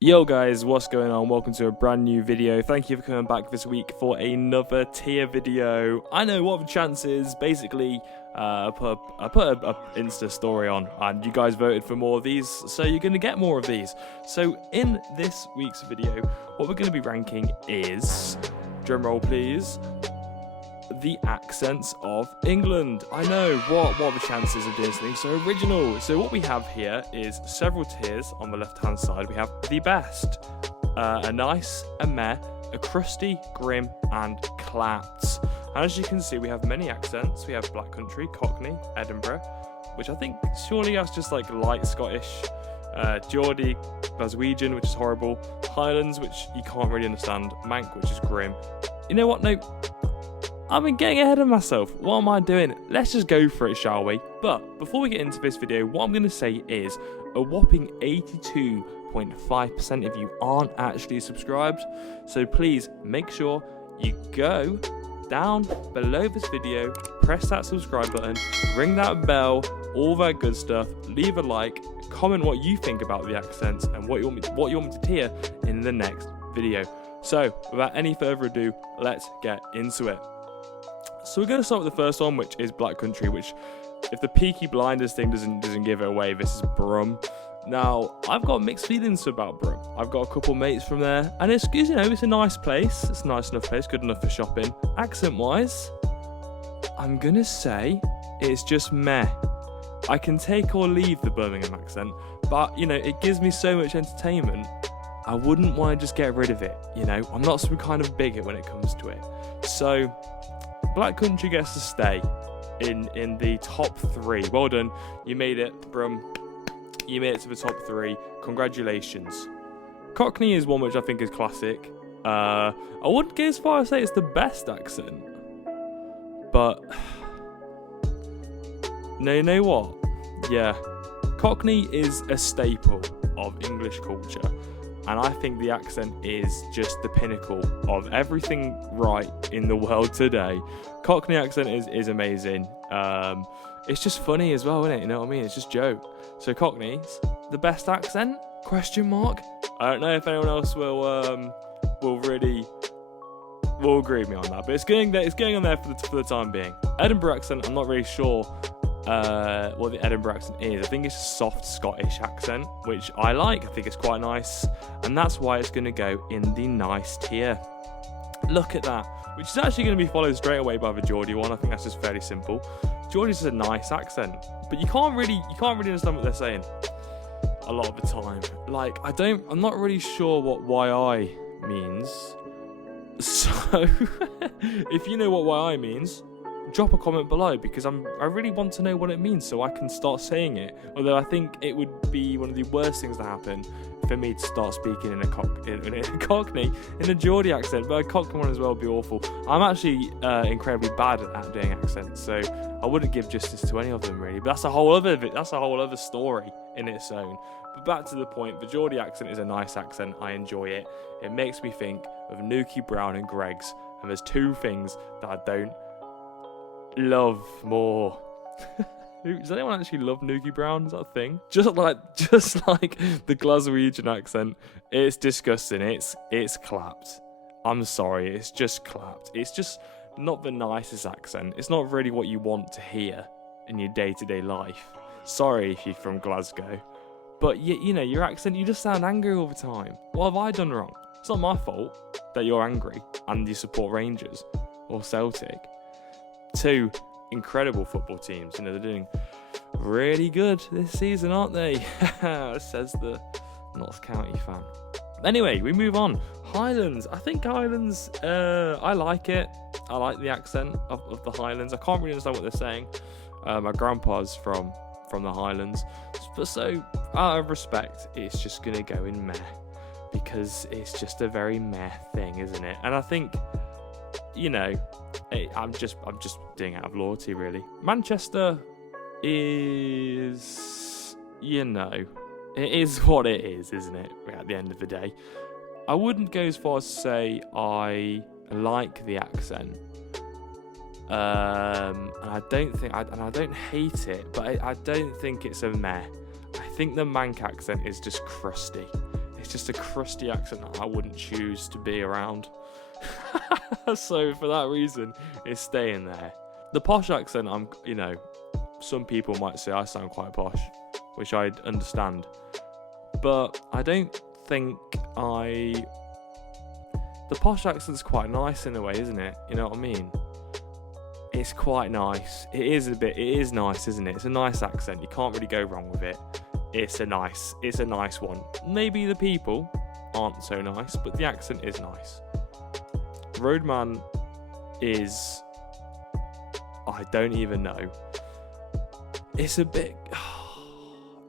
Yo guys, what's going on? Welcome to a brand new video. Thank you for coming back this week for another tier video. I know what the chances. Basically, I put a Insta story on and you guys voted for more of these, so you're going to get more of these. So in this week's video, what we're going to be ranking is, drumroll please, the accents of England. I know, what are the chances of doing something so original? So what we have here is several tiers. On the left hand side we have the best, a nice, a meh, a crusty, grim and clapped. And as you can see, we have many accents. We have Black Country, Cockney, Edinburgh, which I think surely that's just like light Scottish, Geordie, Glaswegian, which is horrible, Highlands, which you can't really understand, Manc, which is grim. You know what, no, I've been getting ahead of myself. What am I doing? Let's just go for it, shall we? But before we get into this video, what I'm going to say is a whopping 82.5% of you aren't actually subscribed. So please make sure you go down below this video, press that subscribe button, ring that bell, all that good stuff, leave a like, comment what you think about the accents and what you want me to hear in the next video. So without any further ado, let's get into it. So we're going to start with the first one, which is Black Country, which, if the Peaky Blinders thing doesn't give it away, this is Brum. Now, I've got mixed feelings about Brum. I've got a couple mates from there, and it's, you know, it's a nice place. It's a nice enough place, good enough for shopping. Accent-wise, I'm going to say it's just meh. I can take or leave the Birmingham accent, but, you know, it gives me so much entertainment, I wouldn't want to just get rid of it, you know? I'm not some kind of bigot when it comes to it. So Black Country gets to stay in the top 3. Well done, you made it, Brum. You made it to the top 3. Congratulations. Cockney is one which I think is classic. I wouldn't go as far as say it's the best accent, but no, you know what? Yeah, Cockney is a staple of English culture. And I think the accent is just the pinnacle of everything right in the world today. Cockney accent is amazing. It's just funny as well, isn't it? You know what I mean? It's just joke. So Cockney's the best accent? Question mark. I don't know if anyone else will agree with me on that, but it's going on there for the time being. Edinburgh accent, I'm not really sure what the Edinburgh accent is. I think it's a soft Scottish accent, which I like. I think it's quite nice, and that's why it's going to go in the nice tier. Look at that, which is actually going to be followed straight away by the Geordie one. I think that's just fairly simple. Geordie's a nice accent, but you can't really understand what they're saying a lot of the time. Like, I'm not really sure what YI means. So if you know what YI means, drop a comment below, because I really want to know what it means so I can start saying it. Although I think it would be one of the worst things to happen for me to start speaking in a Cockney, in a Geordie accent, but a Cockney one as well would be awful. I'm actually incredibly bad at doing accents, so I wouldn't give justice to any of them really. But that's a whole other story in its own. But back to the point, the Geordie accent is a nice accent. I enjoy it. It makes me think of Nuki Brown and Greggs, and there's two things that I don't love more. Does anyone actually love Nuki Brown? Is that a thing? Just like the Glaswegian accent, it's disgusting. It's clapped. I'm sorry, it's just clapped. It's just not the nicest accent. It's not really what you want to hear in your day-to-day life. Sorry if you're from Glasgow, but you know, your accent, you just sound angry all the time. What have I done wrong? It's not my fault that you're angry and you support Rangers or Celtic. Two incredible football teams. You know, they're doing really good this season, aren't they? Says the Notts County fan. Anyway, we move on. Highlands. I think Highlands, I like it. I like the accent of the Highlands. I can't really understand what they're saying. My grandpa's from the Highlands. But so, out of respect, it's just going to go in meh. Because it's just a very meh thing, isn't it? And I think, you know, I'm just doing it out of loyalty, really. Manchester is, you know, it is what it is, isn't it? At the end of the day, I wouldn't go as far as to say I like the accent, and I don't hate it, but I don't think it's a meh. I think the Manc accent is just crusty. It's just a crusty accent that I wouldn't choose to be around. So for that reason, it's staying there. The posh accent, some people might say I sound quite posh, which I understand. But I don't think the posh accent's quite nice in a way, isn't it? You know what I mean? It's quite nice. It is nice, isn't it? It's a nice accent. You can't really go wrong with it. It's a nice one. Maybe the people aren't so nice, but the accent is nice. Roadman is, I don't even know. It's a bit,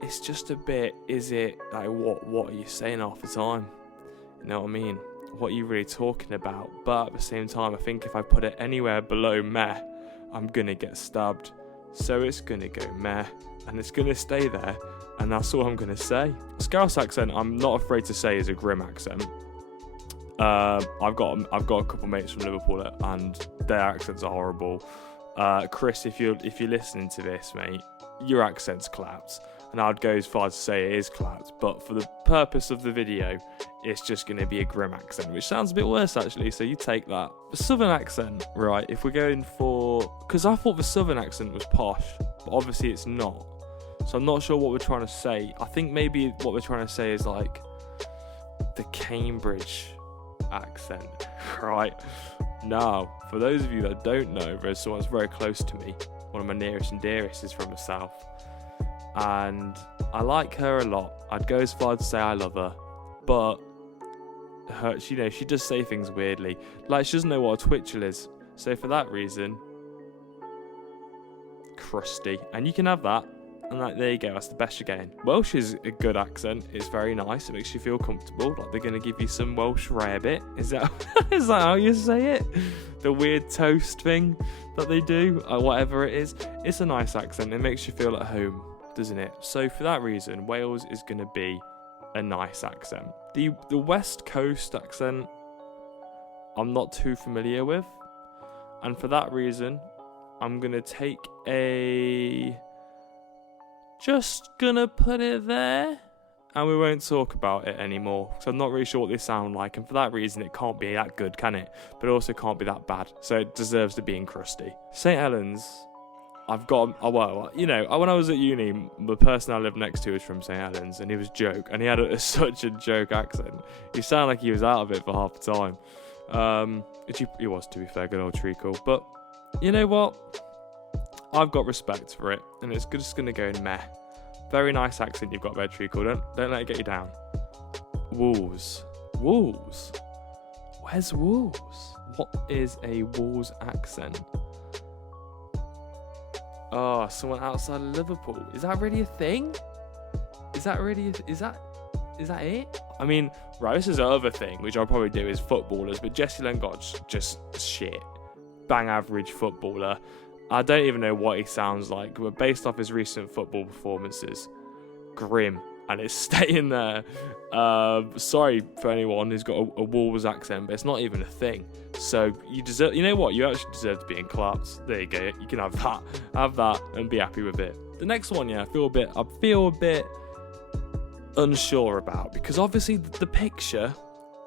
it's just a bit, is it, like, what are you saying half the time? You know what I mean? What are you really talking about? But at the same time, I think if I put it anywhere below meh, I'm gonna get stabbed. So it's gonna go meh, and it's gonna stay there, and that's all I'm gonna say. Scouse accent, I'm not afraid to say, is a grim accent. I've got a couple mates from Liverpool, and their accents are horrible. Chris, if you're listening to this, mate, your accent's clapped, and I'd go as far as to say it is clapped. But for the purpose of the video, it's just going to be a grim accent, which sounds a bit worse actually. So you take that. The southern accent, right? If we're going for, because I thought the southern accent was posh, but obviously it's not. So I'm not sure what we're trying to say. I think maybe what we're trying to say is like the Cambridge accent, right? Now, for those of you that don't know, there's someone that's very close to me. One of my nearest and dearest is from the south, and I like her a lot. I'd go as far as to say I love her, but she does say things weirdly, like she doesn't know what a twitchell is. So for that reason, crusty, and you can have that. And there you go, that's the best you're getting. Welsh is a good accent. It's very nice. It makes you feel comfortable. Like they're going to give you some Welsh rarebit. Is that how you say it? The weird toast thing that they do, or whatever it is. It's a nice accent. It makes you feel at home, doesn't it? So for that reason, Wales is going to be a nice accent. The West Coast accent, I'm not too familiar with. And for that reason, I'm going to take just gonna put it there, and we won't talk about it anymore, because I'm not really sure what they sound like, and for that reason it can't be that good, can it? But it also can't be that bad, so it deserves to be in crusty. St Helens, I've got, when I was at uni, the person I lived next to was from St Helens, and he was joke, and he had such a joke accent. He sounded like he was out of it for half the time. He was, to be fair, good old treacle, but you know what? I've got respect for it, and it's just going to go in meh. Very nice accent you've got there, Treacle. Don't let it get you down. Wolves. Where's Wolves? What is a Wolves accent? Oh, someone outside of Liverpool. Is that really a thing? Is that it? I mean, right, this is another thing, which I'll probably do, is footballers, but Jesse Lingard's just shit. Bang average footballer. I don't even know what he sounds like, but based off his recent football performances, grim, and it's staying there. Sorry for anyone who's got a Wolves accent, but it's not even a thing. So you deserve, you know what? You actually deserve to be in claps. There you go. You can have that, and be happy with it. The next one, I feel a bit unsure about, because obviously the picture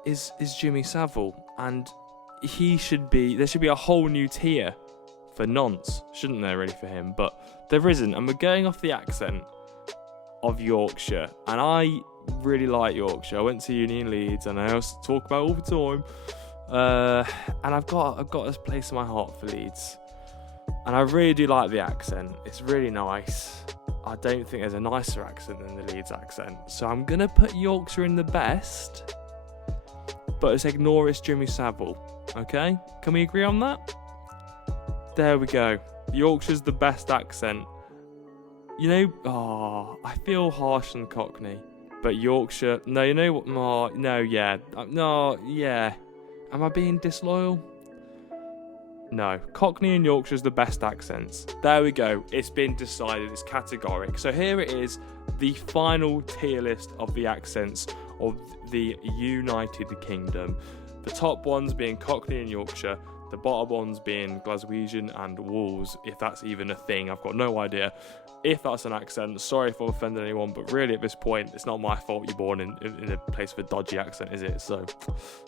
is Jimmy Savile, and there should be a whole new tier for nonce, shouldn't there, really, for him? But there isn't, and we're going off the accent of Yorkshire, and I really like Yorkshire. I went to uni in Leeds, and I also talk about it all the time. And I've got this place in my heart for Leeds, and I really do like the accent. It's really nice. I don't think there's a nicer accent than the Leeds accent, so I'm gonna put Yorkshire in the best, but let's ignore it's Jimmy Savile. Okay, can we agree on that? There we go. Yorkshire's the best accent. I feel harsh on Cockney, but Yorkshire. No, you know what? Am I being disloyal? No, Cockney and Yorkshire's the best accents. There we go. It's been decided. It's categoric. So here it is, the final tier list of the accents of the United Kingdom. The top ones being Cockney and Yorkshire. The bottom ones being Glaswegian and Wolves, if that's even a thing. I've got no idea if that's an accent. Sorry if I've offended anyone, but really at this point, it's not my fault you're born in a place with a dodgy accent, is it? So,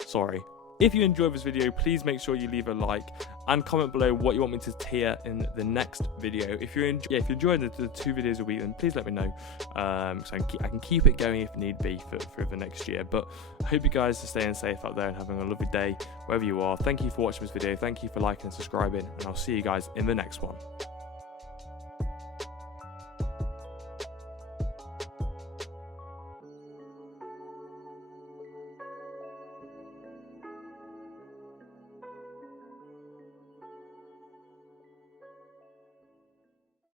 sorry. If you enjoyed this video, please make sure you leave a like and comment below what you want me to hear in the next video. If you're enjoying the 2 videos a week, then please let me know, so I can keep it going if need be for the next year. But I hope you guys are staying safe out there and having a lovely day wherever you are. Thank you for watching this video. Thank you for liking and subscribing, and I'll see you guys in the next one.